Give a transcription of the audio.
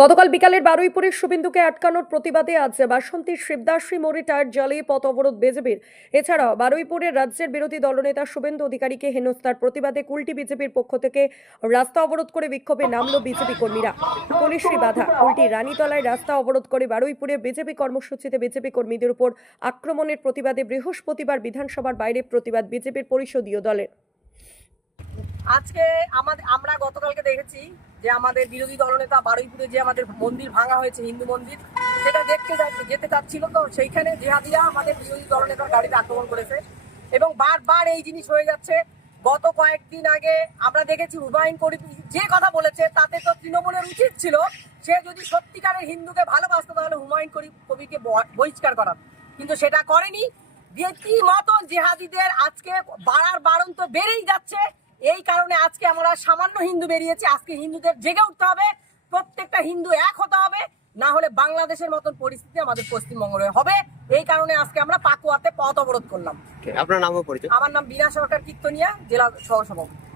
গতকাল বিকালের বারুইপুরের শুভেন্দুকে আটকানোর প্রতিবাদে আজ বাসন্তী শিবদাসী মোড়ে টায়ার জ্বালিয়ে পথ অবরোধ বিজেপির। এছাড়াও বারুইপুরের রাজ্যের বিরোধী দলনেতা শুভেন্দু অধিকারীকে হেনস্থার প্রতিবাদে কুলটি বিজেপির পক্ষ থেকে রাস্তা অবরোধ করে বিক্ষোভে নামলো বিজেপি কর্মীরা। পুলিশি বাধা, উল্টি রানীতলায় রাস্তা অবরোধ করে বারুইপুরে বিজেপি কর্মসূচিতে বিজেপি কর্মীদের উপর আক্রমণের প্রতিবাদে বৃহস্পতিবার বিধানসভার বাইরে প্রতিবাদ বিজেপির পরিষদীয় দলের। আজকে আমাদের আমরা গতকালকে দেখেছি যে আমাদের বিরোধী দলনেতা বারুইপুরে যে আমাদের মন্দির ভাঙা হয়েছে, হিন্দু মন্দির, সেটা দেখতে যা- যেতে চাচ্ছিল তো, সেইখানে জেহাদিরা আমাদের বিরোধী দলনেতার গাড়িতে আক্রমণ করেছে। এবং বারবার এই জিনিস হয়ে যাচ্ছে। গত কয়েকদিন আগে আমরা দেখেছি হুমায়ুন কবির যে কথা বলেছে, তাতে তো তৃণমূলের উচিত ছিল সে যদি সত্যিকারের হিন্দুকে ভালোবাসতো, তাহলে হুমায়ুন কবির কবিকে বহিষ্কার করা কিন্তু সেটা করেনি। রীতিমতো জেহাদিদের আজকে বাড়ার বারণ তো বেড়েই যাচ্ছে। এই কারণে আজকে আমরা সামান্য হিন্দু বেরিয়েছি। আজকে হিন্দুদের জেগে উঠতে হবে। প্রত্যেকটা হিন্দু এক হতে হবে। না হলে বাংলাদেশের মতন পরিস্থিতি আমাদের পশ্চিমবঙ্গে হবে। এই কারণে আজকে আমরা পাকুয়াতে পথ অবরোধ করলাম। আপনার নামও পরিচয় আমার নাম বিনা সরকার কীর্তনিয়া জেলা সহসভাপতি।